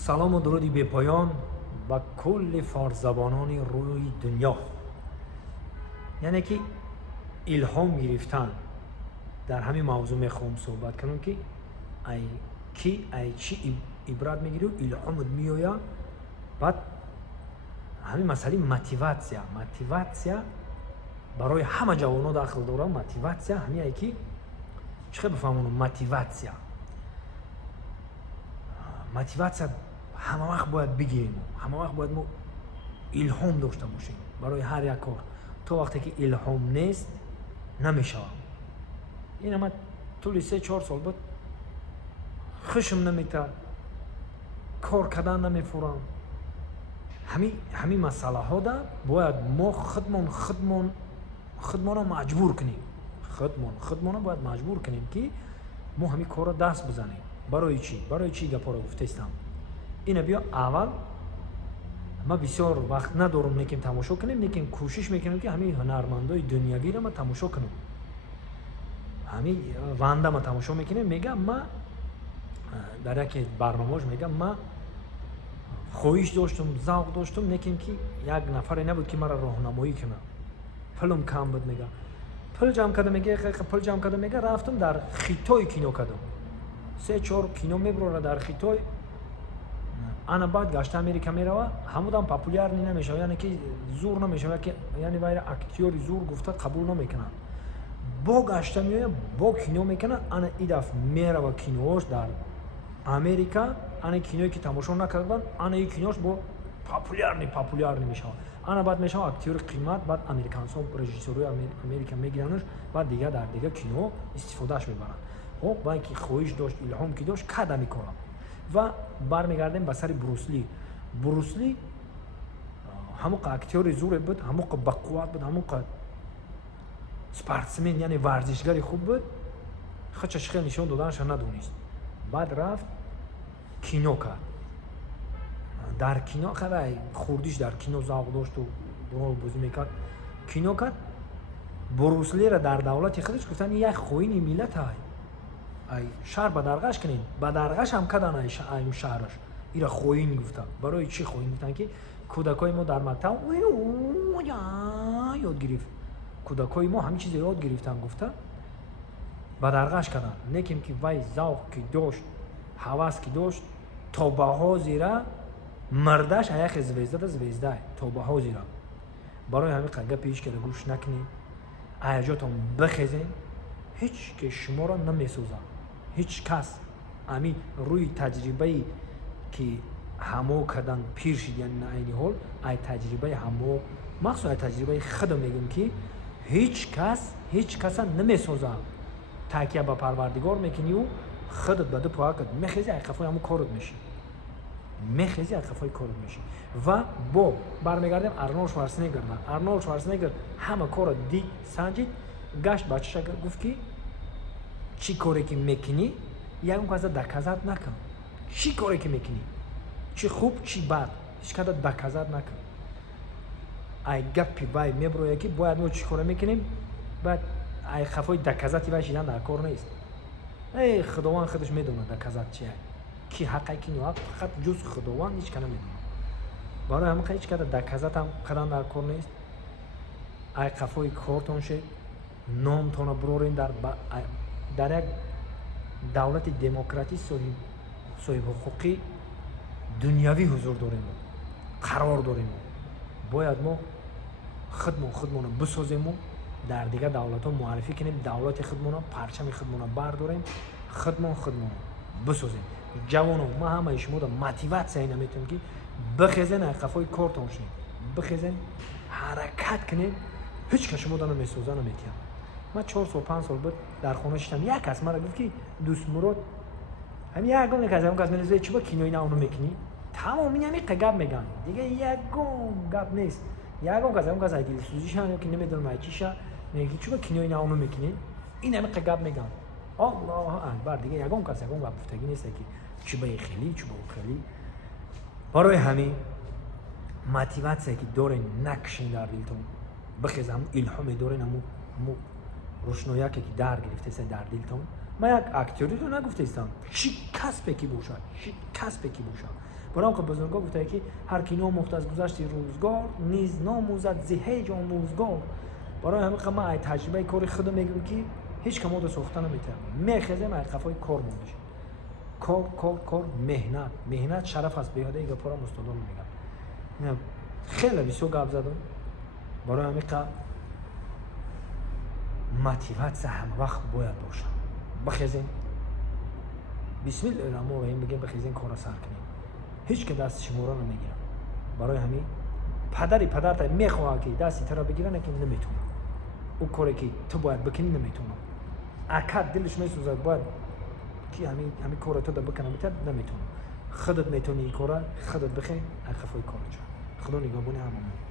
سلام و درودی به پایان با کل فارس زبانان روی دنیا. یعنی که الهام گرفتن در همین موضوع میخوام صحبت کنم که ای چی عبرت میگیری و الهامت میآید. بعد همین مسئله موتیواسیا برای همه جوانان داخل داره. موتیواسیا همین ای که چه بفهمونم موتیواسیا همه وقت باید بگیریم، همه وقت باید ما الهام داشته باشیم برای هر یک کار. تو وقتی که الهام نیست نمیشوم. این من طول 3-4 سال بود خوشم نمیتر، کار کردن نمیفورم. همین مسئله ها دا باید ما خودمان رو مجبور کنیم. خودمان رو باید مجبور کنیم که ما همین کار رو دست بزنیم. برای چی گپا رو گفتستم؟ اینه بیا اول ما بسیار وقت ندارم لیکن تماشا کنیم، لیکن کوشش میکنیم که همین هنرمندای دنیوی رو ما تماشا کنیم. همین ونده ما تماشا میکنیم. میگم ما در یک برنامه‌اش میگم ما خواهش داشتم، ذوق داشتم، لیکن که یک نفری نبود که مرا راهنمایی کنه. پولم کم بود. میگه پول جمع کردم. میگه رفتم در خیتای کینو کردم. 3-4 کینو میبره در خیتای. انا بعد گشت امریکا میروه، همودم پاپولار نمیشه، یعنی که زور نمیشه، که یعنی باید اکتیوری زور گفته قبول نمیکنن. با گشت میایه، با کینو میکنه. انا این دفعه میروه کینوش در امریکا. انا کینویی که تماشا نکردن، انا این کینوش با پاپولار نمیشه. انا بعد میشه اکتیور قیمت. بعد امریکانسا رژیسروی امریکا میگیرنش، بعد دیگه در دیگه کینو استفادهش میبرن. خب با اینکه خواهش داشت، الهام کی داشت، کدا میکنم. و برمیگردیم به سر بروسلی همون اکتیور زور بود، همون بقوت بود، همون سپورتسمن یعنی ورزشگری خوب بود. خودش خیلی نشون دادنش ندونست. بعد رفت کینو کرد. در کینو خیلی خوردیش در کینو ذوق داشت و رول بازی میکرد. کینو کرد. بروسلی را در دولت خودش گفتن یک خوین ملت ای شهر بدرغش کنین. بدرغش هم کردن این شهرش. ایرا خوین گفتن. برای چی خوین گفتن؟ که کودکای ما در مکتب یاد گرفت. کودکای ما همین چیز یاد گرفتن گفتن. بدرغش کردن. لیکن که وای ذوق کی داشت، هوس کی داشت، تا بها زیرا مردش یک زویزده تا بها زیرا. برای همین قدر پیش که گوش نکنین، ایجاتون بخزین. هیچ که شما را نمیسوزه. هیچ کس امی روی تجربه‌ای که همو کردن پیر شد، یعنی نه این حال ای تجربه همو مخصوصا تجربه خودم میگم که هیچ کس نمیسوزه. تکیه به پروردگار میکنی و خودت بده پاکت میخیزی ای قفای همو کارت میشی. و با برمیگردیم ارنولد شوارزنگر همه کار دی سنجید. گشت بچه‌ش گفت که چی کاری که میکنی یکم کازا دکازات نکن. چی کاری که میکنی، چی خوب چی بد، هیچ کدوم دکازات نکن. ای گپی وای میبروه که باید ما چی کار میکنیم، بعد ای خفای دکازاتی باشیدن در کار نیست. ای خداوند خودش میدونه دکازات چیه، کی حقی کی نه، فقط جز خداوند هیچ کنه میدونه. برای همین هیچ کدوم دکازات هم کردن در کار نیست. ای خفای کارتون شه، نامتون برورین در یک دولت دموکراتی صاحب حقوقی دنیوی حضور داریم، قرار داریم. باید ما خودمون رو بسازیم و در دیگه دولت ها معرفی کنیم. دولت خودمون رو، پرچم خودمون رو برداریم، خودمون رو بسازیم. جوانو ما همه شما رو موتیواسیون نمیتونیم که بخیزن از قفای کارتون شین، بخیزن حرکت کنین. هیچ کس شما رو نمیسازه نمیتونم. من 4 سال 5 سال بود در خونه شدم. یک کس مرا گفت که دوست مراد همین یکم میگم که از من چی با کینوی نه اونو میکنی. تمام همین قگاب میگن دیگه. یکم گپ نیست. یکم از ایدیل سوزیشان که نمیدونم چیشه میگی چی با کینوی نه اونو میکنی. این همین قگاب میگن. الله اکبر. دیگه یکم گپ گفتگی نیست که چی با خیلی چی با خیلی. برای همین موتیواسیون که دارین نکشین در دلتون. بخیزم الهام دارین همو روشنایی که در گرفته در دلتون من یک اکتوری رو نگفتم شکست بکی باشد شکست بکی باشد برای که بزرگا گفته که هر کی ناموخت از گذشت روزگار نیز ناموزد ز هیچ آموزگار برای همین که من تجربه کار خودم میگم که هیچ کمو ساختن نمیتونم میخزم از قفای کار موندش کار مهنت شرف است به یاد ایگا پورا مستادان میگم خیلی بسیار گپ زدم برای همین که موتیواسیون همه وقت باید باشه بخزیم بسم الله الرحمن الرحیم بگیم بخزیم کارا سر کنیم هیچ که دست شما را نمیگیرم برای همین پدرت میخواد که دستی تو را بگیرن که نمیتونه او کاری که تو باید بکنی نمیتونه اکد دلش میسوزد باید که همین کار تو بکنه نمیتونه خودت میتونی این کارا خودت بخیر اخفای کارا خدا نگهبان هممون